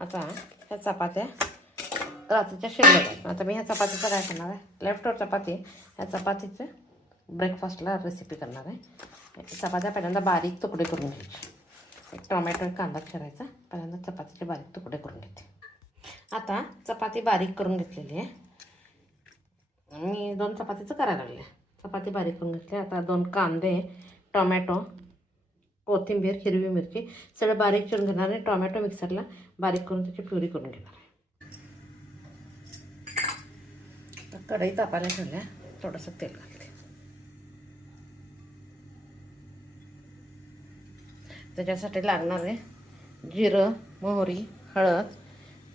आता ह्या चपात्या रात्रीच्या शिल्लक आहेत. आता मी ह्या चपातीचं काय करणार आहे, लेफ्ट ओव्हर चपाती, ह्या चपातीचं ब्रेकफास्टला रेसिपी करणार आहे. चपात्या पहिल्यांदा बारीक तुकडे करून घ्यायचे. एक टोमॅटो कांदा चिरायचा. पहिल्यांदा चपातीचे बारीक तुकडे करून घेते. आता चपाती बारीक करून घेतलेली आहे. मी 2 चपातीचं करायला लागले. चपाती बारीक करून घेतली. आता 2 कांदे, टोमॅटो, कोथिंबीर, हिरवी मिरची सगळं बारीक चिरून घेणार आहे. टोमॅटो मिक्सरला बारीक करून त्याची प्युरी करून घेणार आहे. तर कढई तापायला ठेवल्या. थोडंसं तेल घालते. त्याच्यासाठी लागणार आहे जिरं, मोहरी, हळद,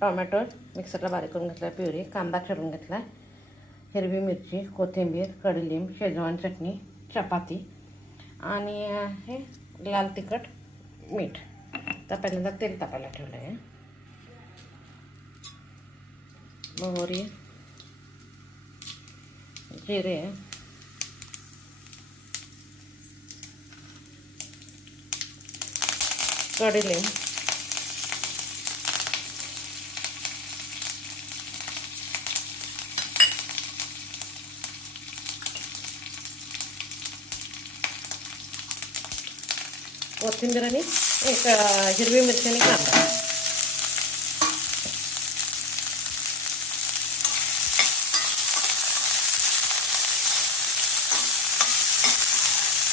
टोमॅटो मिक्सरला बारीक करून घेतला, प्युरी, कांदा चिरून घेतला, हिरवी मिरची, कोथिंबीर, कडीलिंब, शेजवान चटणी, चपाती आणि हे लाल तिखट, मीठ. तर पहिल्यांदा तेल तापायला ठेवलं आहे. मोहरी, जिरे, कडीलिंब, कोथिंबीर आणि एक हिरवी मिरची आणि कांदा.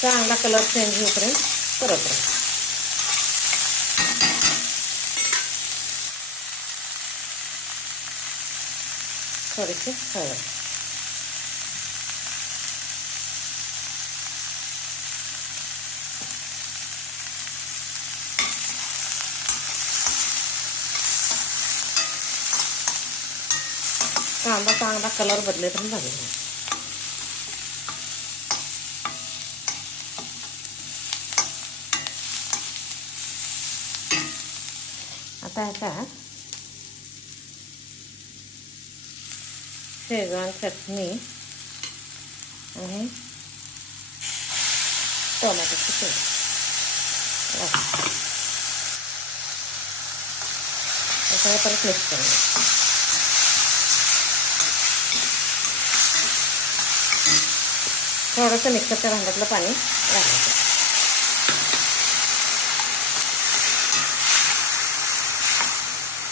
चांगला कलर चेंज होईपर्यंत करत राहा. थोडीशी हळद. कांदा चांगला कलर बदलेपर्यंत भाजून. आता ह्याच्यात शेजवान चटणी आणि टोमॅटोची पेस्ट सगळं परत मिक्स करून घ्या. थोडंसं मिक्सरच्या भांड्यातलं पाणी घालायचं.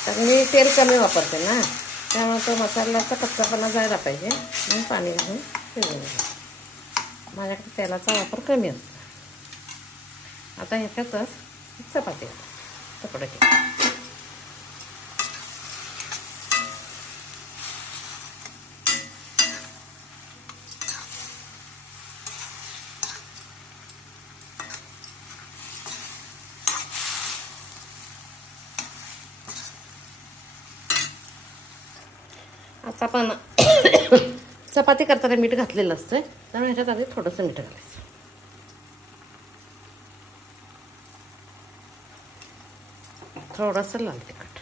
तर मी तेल कमी वापरते ना, त्यामुळे तो मसाल्याचा कच्चापणा जायला पाहिजे म्हणून पाणी घालून शिजवून घ्या. माझ्याकडे तेलाचा वापर कमी असतो. आता ह्याच्यातच चपाती तुकडे केले. आता पण चपाती करताना मीठ घातलेलं असतं, त्यामुळे ह्याच्यात आधी थोडंसं मीठ घालायचं. थोडंसं लाल तिखट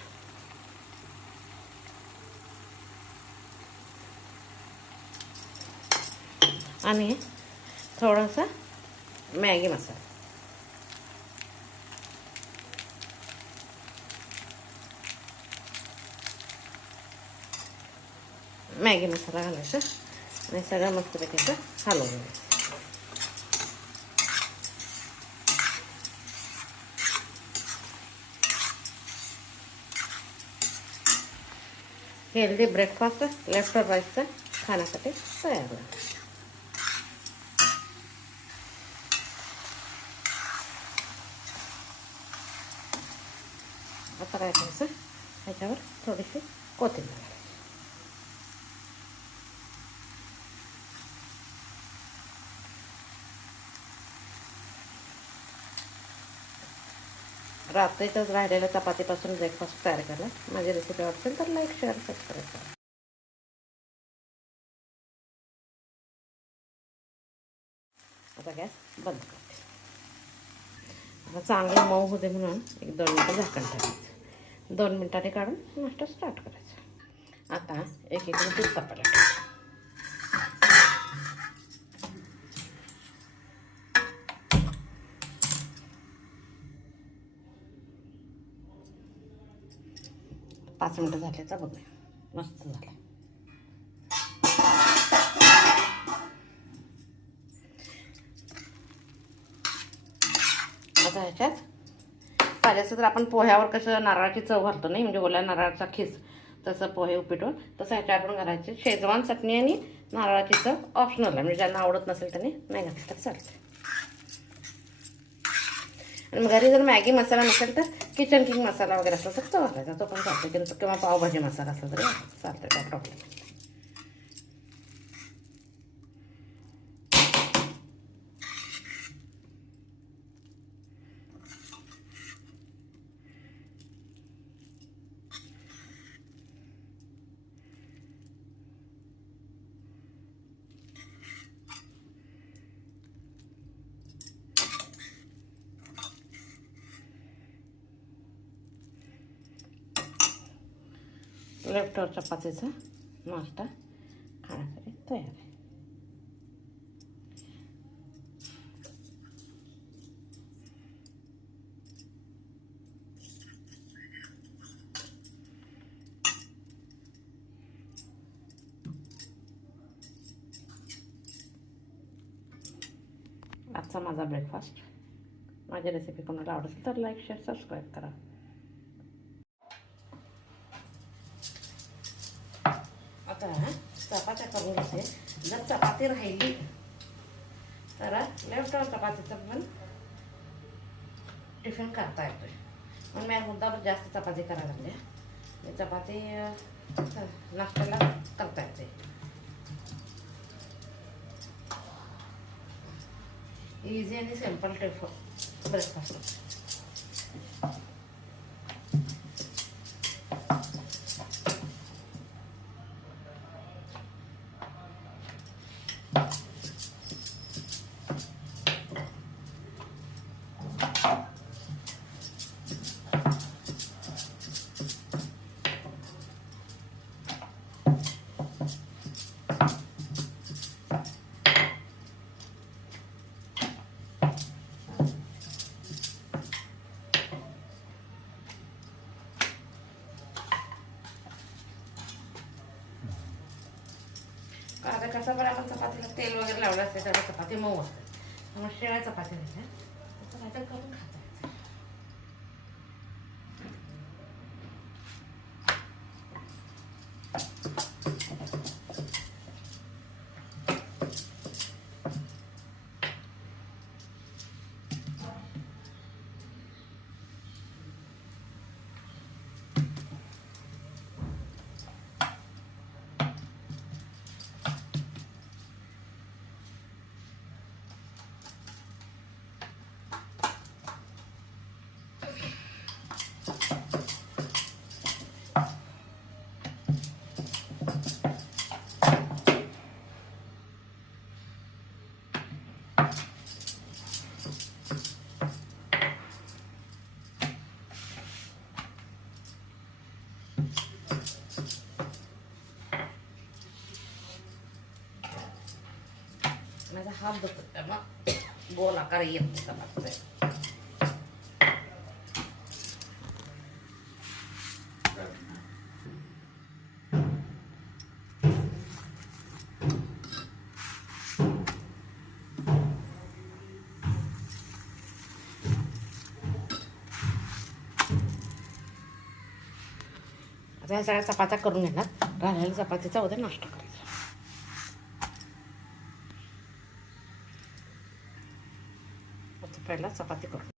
आणि थोडासा मॅगी मसाला. मॅगी मसाला घालायचा आणि सगळं मस्तपैकी असं हलवून घ्यायचं. हेल्दी ब्रेकफास्ट लेफ्ट राईसचं खाण्यासाठी तयार आहे. आता काय करायचं, ह्याच्यावर थोडीशी कोथिंबीर घालायची. रात्रीतच राहिलेल्या चपातीपासून ब्रेकफास्ट तयार केला. माझी रेसिपी आवडतील तर लाईक, शेअर, सबस्क्राईब करा. आता गॅस बंद करते. आता चांगलं मऊ होते म्हणून 1-2 मिनटं झाकण ठेवायचं. 2 मिनटांनी काढून नाश्ता स्टार्ट करायचा. आता एक दूध तापायला ठेवायचं. 5 मिनटं झाले तर बघूया. मस्त झालं. आता ह्याच्यात पाहिजे तर आपण पोह्यावर कसं नारळाची चव घालतो नाही, म्हणजे ओल्या नारळाचा खीस, तसं पोहे उपीटून तसं ह्याच्यात आपण घालायचे. शेजवान चटणी आणि नारळाची चव ऑप्शनल आहे, म्हणजे ज्यांना आवडत नसेल त्यांनी नाही घातलं तर चालतं. आणि घरी जर मॅगी मसाला नसेल तर किचन किंग मसाला वगैरे असला तर तो घालायचा, तो पण चालतो. किंवा पावभाजी मसाला असला तरी चालतं, काय प्रॉब्लेम नाही. लेफ्टवर चपातीचा नाश्ता खाण्यासाठी तयार आहे. आजचा माझा ब्रेकफास्ट. माझी रेसिपी कोणाला आवडेल तर लाईक, शेअर, सबस्क्राईब करा. आता चपात्या करून घेते. जर चपाती राहिली तर लेफ्टवर चपातीचं पण टिफिन करता येतोय. पण मी मुद्दावर जास्त चपाती करायला लागते. चपाती नाश्त्याला करता येते. इझी आणि सिंपल ब्रेकफास्ट. आता कसं बरं आपण चपातीला तेल वगैरे लावलं असते तर चपाती मऊ असते. मग शिळ्या चपाती होत्या करून खाता. माझा हात दुखत मग गोल आकार येत नाही चपातीचा. आता ह्या सगळ्या चपात्या करून घेणार. राहिलेल्या चपातीचा उद्या नाश्ता करायचा. पहिला चपाती करून